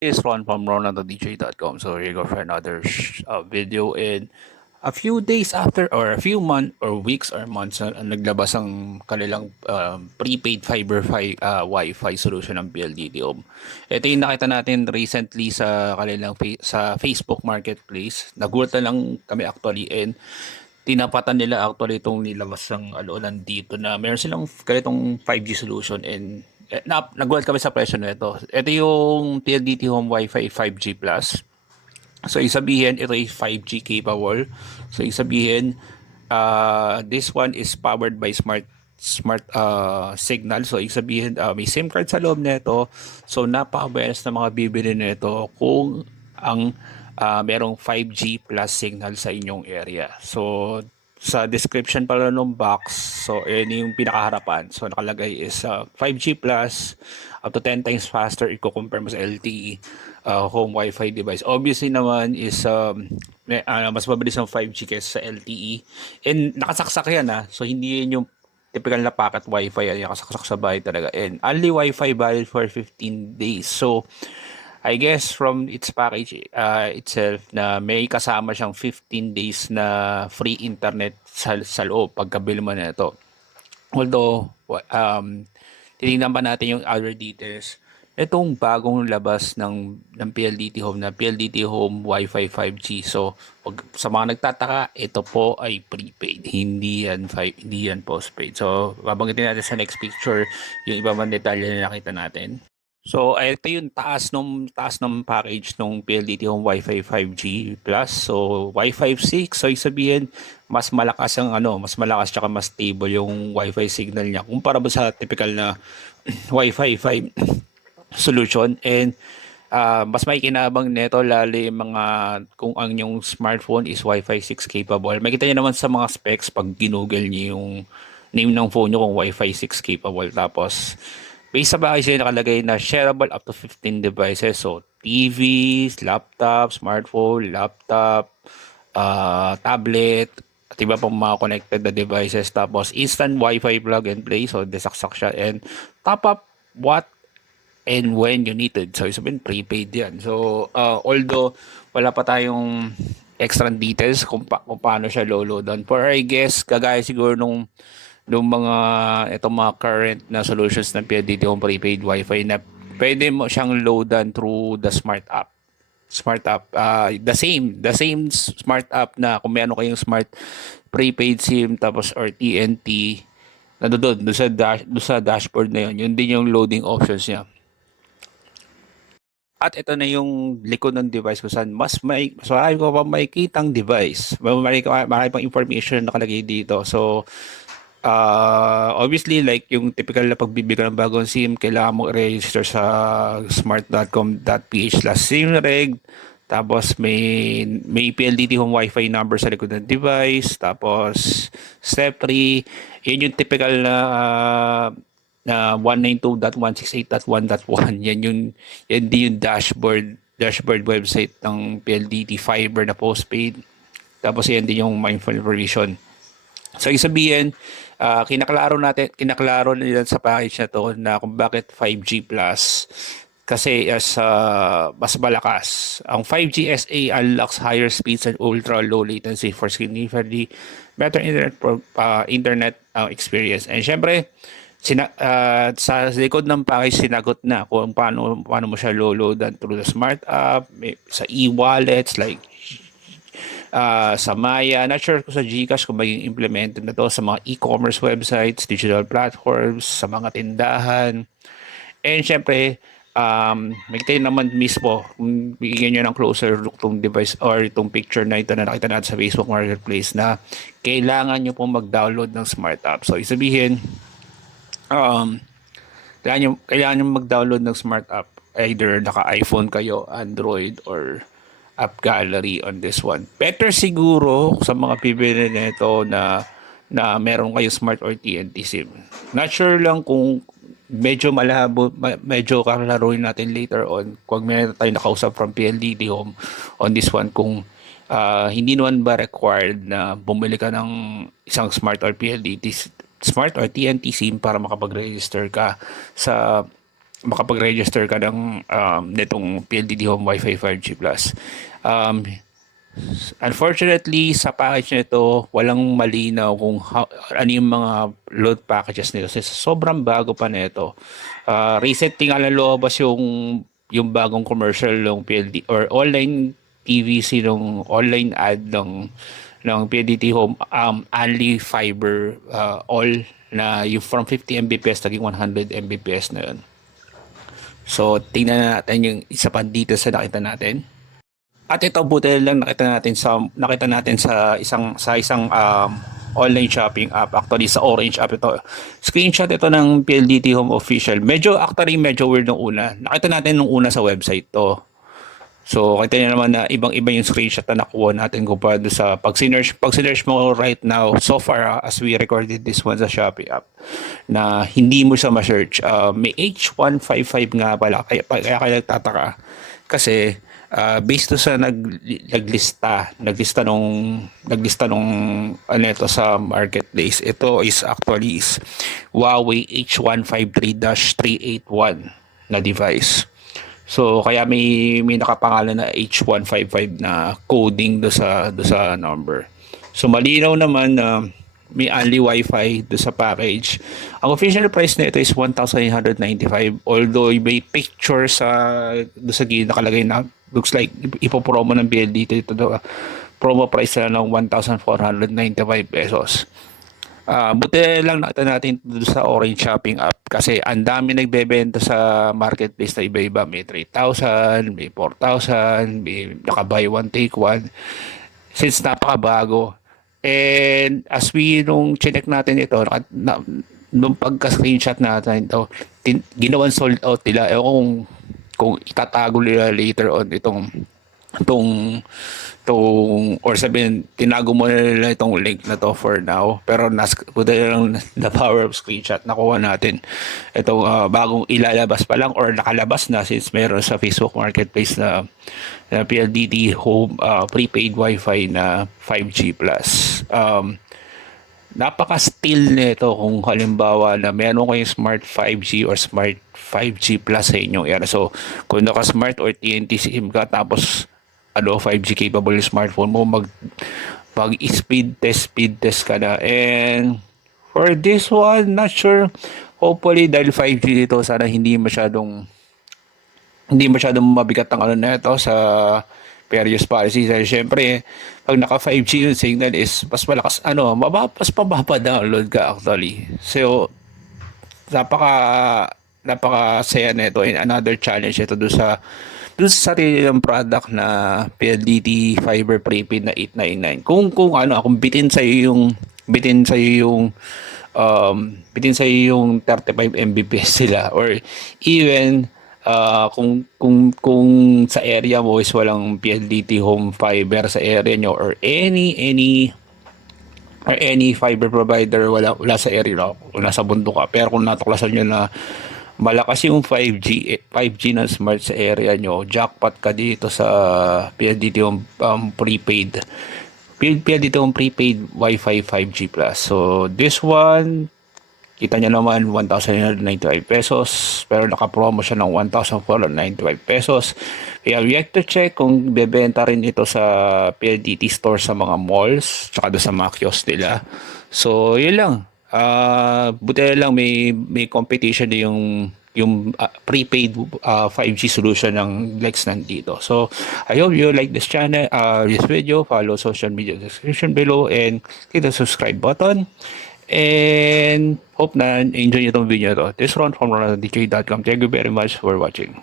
Is Ron from ronaldodj.com. So here you go for another video. And a few days after, or a few months or weeks or months, naglabas ang kanilang prepaid Wi-Fi solution ng PLDT Home. Ito yung nakita natin recently sa kanilang sa Facebook Marketplace. Nagulat na lang kami actually, and tinapatan nila actually itong nilabas ng aloonan dito na meron silang ganitong 5G solution. And nagulat kami sa presyo nito. Ito yung PLDT Home Wi-Fi 5G Plus. So isabihin ito ay 5G capable. So isabihin this one is powered by smart signal. So isabihin may SIM card sa loob nito. So napaka-awareness na mga bibili nito kung ang merong 5G plus signal sa inyong area. So sa description pala ng box, so yun yung pinakaharapan. So nakalagay is 5G plus, up to 10 times faster i-compare mo sa LTE home Wi-Fi device. Obviously naman is mas mabilis ang 5G kaysa sa LTE. And nakasaksak yan so hindi yun yung typical na packet Wi-Fi, yan nakasaksak sa bahay talaga. And only Wi-Fi valid for 15 days. So I guess from its package itself na may kasama siyang 15 days na free internet sa loob pagkabil mo na ito. Although, tinignan pa natin yung other details. Itong bagong labas ng PLDT Home na PLDT Home Wi-Fi 5G. So, sa mga nagtataka, ito po ay prepaid. Hindi yan postpaid. So, babanggitin natin sa next picture yung iba man detalye na nakita natin. So, ito yung taas ng package ng PLDT Home Wi-Fi 5G Plus. So, Wi-Fi 6, so sabihin mas malakas mas malakas tsaka mas stable yung Wi-Fi signal niya kumpara sa typical na Wi-Fi 5 solution. And mas may kinabang nito lalo yung mga kung ang yung smartphone is Wi-Fi 6 capable. Makita niyo naman sa mga specs pag ginugol niyo yung name ng phone niyo kung Wi-Fi 6 capable. Tapos based sa package niya nakalagay na shareable up to 15 devices. So, TVs, laptop, smartphone, laptop, tablet, at iba pang mga connected na devices. Tapos, instant Wi-Fi plug and play. So, desaksak siya. And top up what and when you needed. So, sabihin, prepaid yan. So, although wala pa tayong extra details kung paano siya load-loadan. For I guess, kagaya siguro nung mga itong mga current na solutions ng PLDT Home Prepaid Wi-Fi na pwede mo siyang loadan through the smart app, the same smart app na kung meron kayong smart prepaid SIM tapos or TNT na doon sa dashboard na yun din yung loading options niya. At ito na yung likod ng device kung saan mas marami ko pa makikitang device. Marami pang information nakalagay dito. So, obviously, like yung typical na pagbibigay ng bagong SIM, kailangan mo i-register sa smart.com.ph/simreg. Tapos may PLDT Home Wi-Fi number sa likod ng device. Tapos step 3, yun yung typical na 192.168.1.1. Yan din yung dashboard website ng PLDT Fiber na postpaid. Tapos yan din yung mindful information. So, sabihin, kinaklaro nila sa package na to na kung bakit 5G Plus. Kasi mas malakas. Ang 5G SA unlocks higher speeds and ultra low latency for significantly better internet experience. And syempre, sa likod ng package sinagot na kung paano mo siya loadan through the smart app, sa e-wallets like sa Maya, not sure kung sa GCash kung maging implemented na to sa mga e-commerce websites, digital platforms, sa mga tindahan. And syempre, makita naman mismo kung bigyan nyo ng closer look tong device or itong picture na ito na nakita natin sa Facebook Marketplace na kailangan nyo pong mag-download ng smart app. So, isabihin, kailangan nyo mag-download ng smart app. Either naka-iPhone kayo, Android, or app gallery on this one. Better siguro sa mga bibili nito na meron kayo smart or TNT SIM. Not sure lang kung medyo malabo, medyo kakalaruin natin later on kung meron tayo nakausap from PLDT Home on this one kung hindi naman ba required na bumili ka ng isang smart or TNT SIM para makapag-register ka sa makapag-register ka ng nitong PLDT Home Wi-Fi 5G Plus. Um, Unfortunately, sa package nito, walang malinaw kung ano yung mga load packages nito. Kasi sobrang bago pa nito. Recently nga lang lumabas yung bagong commercial ng PLD or online TVC ng online ad ng PLDT Home, only fiber, all na yung from 50 Mbps naging 100 Mbps na yun. So, tingnan natin yung isa pa dito sa nakita natin. At ito buti lang nakita natin sa isang online shopping app, actually sa Orange app ito. Screenshot ito ng PLDT Home Official. Medyo weird nung una. Nakita natin nung una sa website to. So, kita niyo naman na ibang-iba yung screenshot na nakuha natin kumpara sa pag-search mo right now, so far as we recorded this one sa Shopee app, na hindi mo siya ma-search. May H155 nga pala, kaya nagtataka. Kasi, based to sa naglista nung ano ito sa marketplace, ito is actually Huawei H153-381 na device. So kaya may nakapangalan na H155 na coding do sa number. So malinaw naman na may only Wi-Fi do sa package. Ang official price na ito is 1,895, although may picture do sa gilid nakalagay na looks like ipopromo ng PLDT ito, promo price na ng 1,495 pesos. Buti lang nakita natin doon sa Orange Shopping app kasi ang dami nagbebenta sa marketplace na iba-iba. May 3,000, may 4,000, may naka-buy one take one. Since napakabago. And as we nung chinek natin ito, nung pagka-screenshot natin ito, ginawan sold out nila. Ewan kung itatago nila later on itong or sabihin tinago mo na nila itong link na to for now, pero buti lang the power of screenshot nakuha natin itong bagong ilalabas pa lang or nakalabas na since meron sa Facebook Marketplace na PLDT Home prepaid Wi-Fi na 5G plus. Napaka-still nito kung halimbawa na meron kayong Smart 5G or Smart 5G plus sa inyong area. So kung naka-Smart or TNT SIM ka tapos 5G capable yung smartphone mo, mag speed test ka na. And for this one, not sure, hopefully dahil 5G dito, sana hindi masyadong mabigat ang ano na ito sa various policies. Dahil syempre pag naka 5G yung signal is mas malakas, mas pababa download ka actually. So napaka saya nito, and another challenge ito doon sa sarili ng product na PLDT Fiber Prepaid na 899. Kung bitin sa yung 35 Mbps sila, or even kung sa area mo is walang PLDT Home Fiber sa area nyo, or any fiber provider wala sa area no, kung nasa bundok ka, pero kung natuklasan nyo na malakas yung 5G na smart sa area nyo, jackpot ka dito sa PLDT prepaid Wi-Fi 5G plus. So this one, kita nyo naman 1,995 pesos, pero naka-promo siya ng 1,495 pesos. Kaya we have to check kung bebenta rin ito sa PLDT store sa mga malls tsaka doon sa mga kiosk nila. So yun lang. Buti lang may competition yung prepaid 5G solution ng Lex nandito. So I hope you like this channel, this video. Follow social media description below and hit the subscribe button. And hope na enjoy nyo itong video to. This is Ron from RonaldDJ.com. Thank you very much for watching.